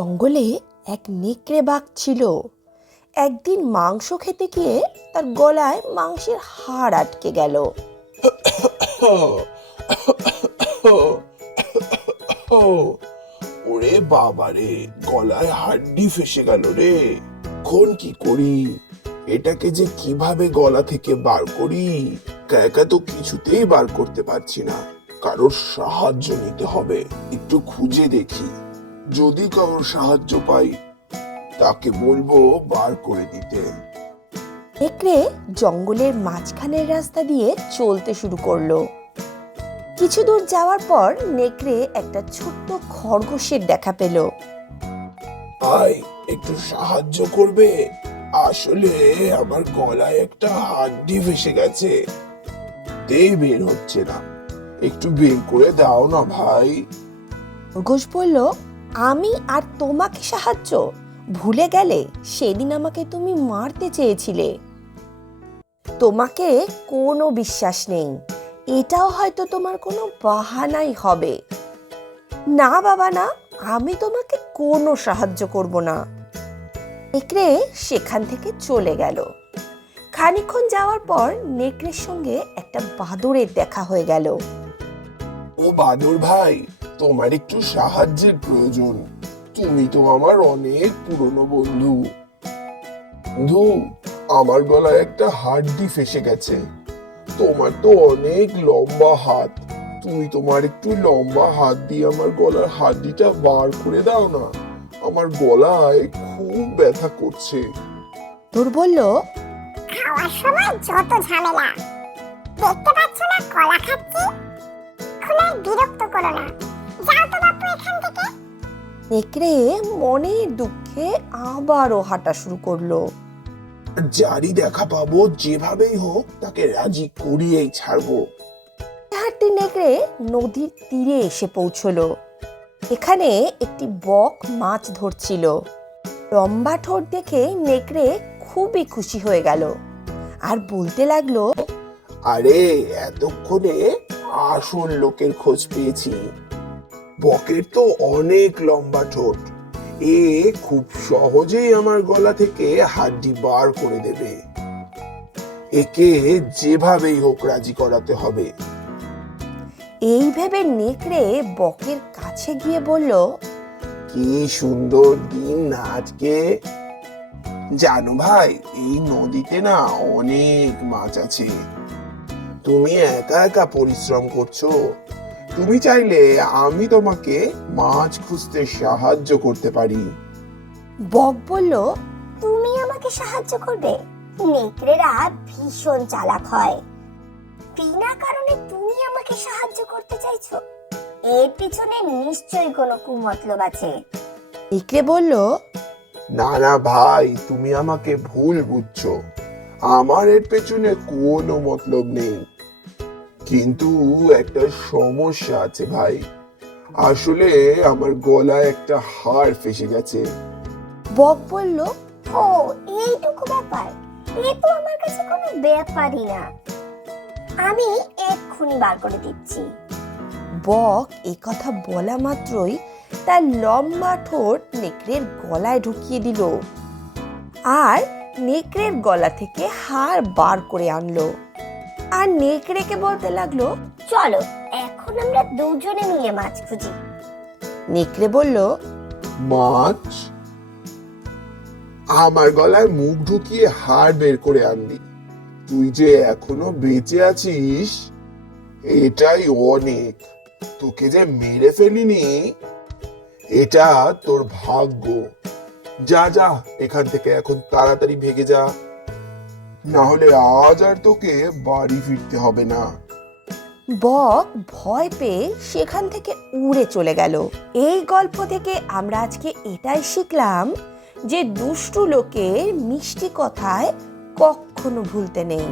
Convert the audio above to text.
জঙ্গলে এক নেকড়ে বাঘ ছিল। একদিন মাংস খেতে গিয়ে তার গলায় মাংসের হাড় আটকে গেল। ওরে বাবা রে, গলায় হাড্ডি ফেসে গেল রে। কোন কি করি? এটাকে যে কীভাবে গলা থেকে বার করি? একা তো কিছুতেই বার করতে পারছি না। কারোর সাহায্য নিতে হবে। একটু খুঁজে দেখি। যদি কারোর সাহায্য পাই তাকে বলব বার করে দিতে। নেকড়ে জঙ্গলের মাঝখানের রাস্তা দিয়ে চলতে শুরু করল। কিছু দূর যাওয়ার পর নেকড়ে একটা ছোট্ট খরগোশের দেখা পেল। ভাই একটু সাহায্য করবে? আসলে আমার গলায় একটা হাড্ডি ফেসে গেছে। তেই বের হচ্ছে না। একটু বের করে দাও না ভাই। খরগোশ বলল আমি আর তোমাকে সাহায্য। ভুলে গেলে সেদিন আমাকে তুমি মারতে চেয়েছিলে। তোমাকে কোনো বিশ্বাস নেই। এটাও হয়তো তোমার কোনো বাহানাই হবে। না বাবা, না, আমি তোমাকে কোনো সাহায্য করব না। নেকড়ে সেখান থেকে চলে গেল। খানিকক্ষণ যাওয়ার পর নেকড়ের সঙ্গে একটা বাদরের দেখা হয়ে গেল। ও বাদর ভাই তোমার একটু সাহায্যের প্রয়োজন। তুমি তো আমার অনেক পুরনো বন্ধু। ধু আমার গলায় একটা হাড্ডি ফেসে গেছে। তোমার তো অনেক লম্বা হাত। তুমি তোমার একটু লম্বা হাত দিয়ে আমার গলার হাড্ডিটা বার করে দাও না। আমার গলায় খুব ব্যথা করছে। তোর বলল খাওয়ার সময় যত ঝামেলা। দেখতে পাচ্ছ না কলা খাচ্ছি? আর বিরক্ত করো না। নেকড়ে মনের দুঃখে আবারও হাঁটা শুরু করল। যারই দেখা পাবো যেভাবেই হোক তাকে রাজি করিয়েই ছাড়বো। হাঁটতে নেকড়ে নদীর তীরে এসে পৌঁছলো। এখানে একটি বক মাছ ধরছিল। লম্বা ঠোঁট দেখে নেকড়ে খুবই খুশি হয়ে গেল আর বলতে লাগল আরে এতক্ষণে আসল লোকের খোঁজ পেয়েছি। বকের তো অনেক লম্বা ঠোঁট। এ খুব সহজেই আমার গলা থেকে হাড্ডি বার করে দেবে। একে যেভাবেই হোক রাজি করাতে হবে। এই ভেবে নেকড়ে বকের কাছে গিয়ে বলল কি সুন্দর দিন না আজকে। জানো ভাই এই নদীতে না অনেক মাছ আছে। তুমি একা একা পরিশ্রম করছ। তুমি চাইলে আমি তোমাকে মাছ খুঁজতে সাহায্য করতে পারি। বক বলল তুমি আমাকে সাহায্য করবে। নেকড়েরা ভীষণ চালাক হয়। বিনা কারণে তুমি আমাকে সাহায্য করতে চাইছো। এর পিছনে নিশ্চয়ই কোনো কুমতলব আছে। নেকড়ে বলল না না ভাই তুমি আমাকে ভুল বুঝছ। আমার এর পেছনে কোনো মতলব নেই। কিন্তু একটা সমস্যা আছে ভাই। আসলে আমার গলায় একটা হাড় ফেসে গেছে। বক বলল ও এইটুকু ব্যাপার। এ তো আমার কাছে কোনো ব্যাপারই না। আমি এক্ষুনি বার করে দিচ্ছি। বক এই কথা বলা মাত্রই তার লম্বা ঠোঁট নেকড়ের গলায় ঢুকিয়ে দিল। আর নেকড়ের গলা থেকে হাড় বার করে আনলো। আর নেকড়েকে বলতে লাগল, চলো, এখন আমরা দুজনে মিলে মাছ খুঁজি। নেকড়ে বলল, মাছ? আমার গলায় মুখ ঢুকিয়ে হাড় বের করে আনলি তুই যে এখনও বেঁচে আছিস, এটাই অনেক। তোকে যে মেরে ফেলিনি, এটা তোর ভাগ্য। যা যা, এখান থেকে এখন তাড়াতাড়ি ভেগে যা। না হলে আজ আর তোকে বাড়ি ফিরতে হবে না। বক ভয় পেয়ে সেখান থেকে উড়ে চলে গেল। এই গল্প থেকে আমরা আজকে এটাই শিখলাম যে দুষ্টু লোকের মিষ্টি কথায় কখনো ভুলতে নেই।